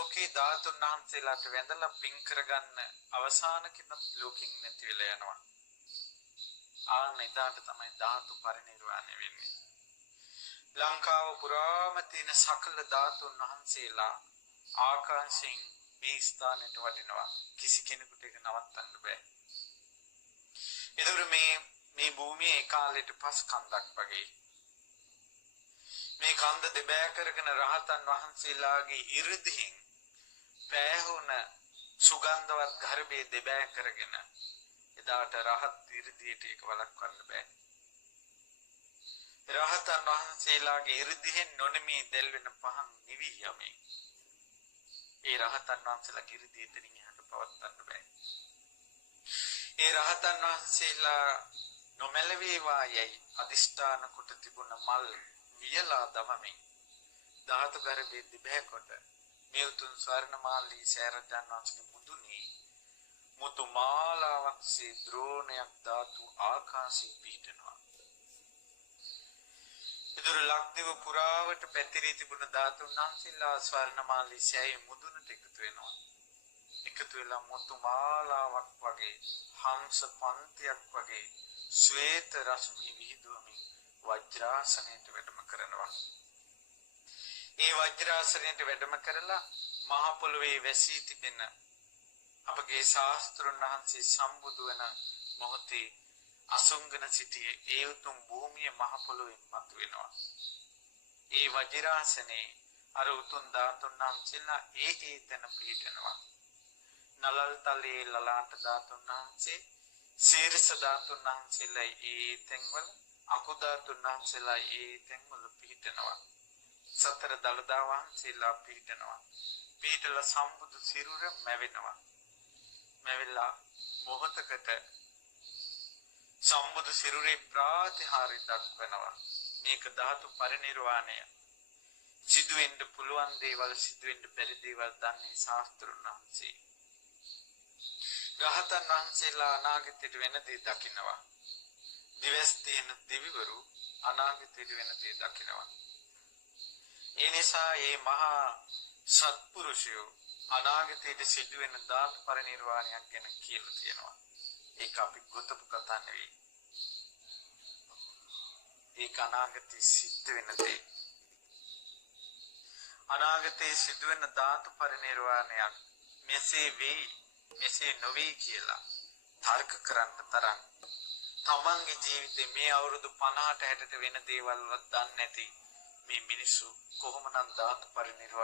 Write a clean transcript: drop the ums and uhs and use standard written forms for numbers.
ලෝකේ ධාතුන් වහන්සේලාට වැඳලා පින් කරගන්න අවසාන කෙනෙක් ලෝකෙින් නැති වෙලා යනවා. ආන්න එදාට තමයි ධාතු පරිනිර්වාණය වෙන්නේ. ලංකාව පුරාම තියෙන සකල ධාතුන් වහන්සේලා ආකාශයෙන් මේ ස්ථානයට වඩිනවා. කිසි කෙනෙකුට ඒක නවත්තන්න බෑ. ඒතර මේ භූමියේ ඒකාලෙට පස් කන්දක් වගේ. මේ කන්ද දෙබෑ කරගෙන රහතන් වහන්සේලාගේ 이르දිහින් පෑහුණ සුගන්ධවත් ගර්භයේ දෙබෑ කරගෙන එදාට රහත් 이르දියට ඒක වළක්වන්න බෑ. රහතන් වහන්සේලාගේ 이르දිහෙන් නොනෙමී දැල් වෙන පහන් නිවි යමේ. ඒ රහතන් වහන්සේලාගේ 이르දිය එතනින් එහාට පවත්වන්න බෑ. ඒ රහතන් වහන්සේලා නොමැලවේවා යයි අදිෂ්ඨාන කොට තිබුණ මල් වියලා දමමින් ධාතු ගර්භයේ දිබෑ කොට මේ උතුම් ස්වර්ණමාලී සෑරජාන් වහන්සේගේ මුදුනේ මුතු මාලාවක් සේ ද්‍රෝණයක් ධාතු ආකාශී පිහිටනවා. ඉදිර ලක්දිව පුරාවට පැතිරී තිබුණ ධාතුන් වහන්සේලා ස්වර්ණමාලී සෑයේ මුදුනට එකතු වෙනවා. එකතු වෙලා මුතු මාලාවක් වගේ හංස පන්තියක් වගේ ශ්වේත රශ්මි විහිදුවමින් වජ්‍රාසනයට වැඩම කරනවා. ඒ වජ්‍රාසනයට වැඩම කරලා මහ පොළොවේ වැසී තිබෙන අපගේ ශාස්ත්‍රඥ වහන්සේ සම්බුදු වෙන මොහොතේ අසුංගන සිටියේ ඒ උතුම් භූමිය මහ පොළොවෙන් මතුවෙනවා. ඒ වජිරාසනේ අර උතුම් ධාතුන් වහන්සේලා ඒ තැන පිහිටනවා. නලල් තලයේ ලලාට ධාතුන් වහන්සේ සීරස ධාතුන් වහන්සේලා ඒ තැන්වල අකු ධාතුන් වහන්සේලා ඒ තැන්වල පිහිටනවා. සතර දළදා වහන්සේලා පිහිටනවා. පිහිටලා සම්බුදු සිරුර මැවෙනවා. මැවිලා මොහොතකට සම්බුදු සිරුරේ ප්‍රාතිහාර්ය දක්වනවා. මේක ධාතු පරිනිර්වාණය. සිදුවෙන්න පුළුවන් දේවල් සිදුවෙන්න බැරි දේවල් දන්නේ ශාස්ත්‍රඥ වහන්සේ. රහතන් වහන්සේලා අනාගතයට වෙන දේ දකිනවා. දිවස් තියෙන දෙවිවරු අනාගතයට වෙන දේ දකිනවා. ඒ නිසා මේ මහා සත්පුරුෂයෝ අනාගතයට සිදුවෙන ධාතු පරිනිර්වාණයක් ගැන කියලා තියෙනවා. ඒක අපි ගොතපු කතා නෙවෙයි. ඒක අනාගතයේ සිද්ධ වෙන දේ. අනාගතයේ සිදුවෙන ධාතු පරිනිර්වාණයක් මෙසේ වෙයි මෙසේ නොවේ කියලා තර්ක කරන්න තරම් තමන්ගේ ජීවිතේ මේ අවුරුදු 50ට 60ට වෙන දේවල් වත් දන්නේ නැති මේ මිනිස්සු කොහොමනම් ධාතු පරිනිර්වාණය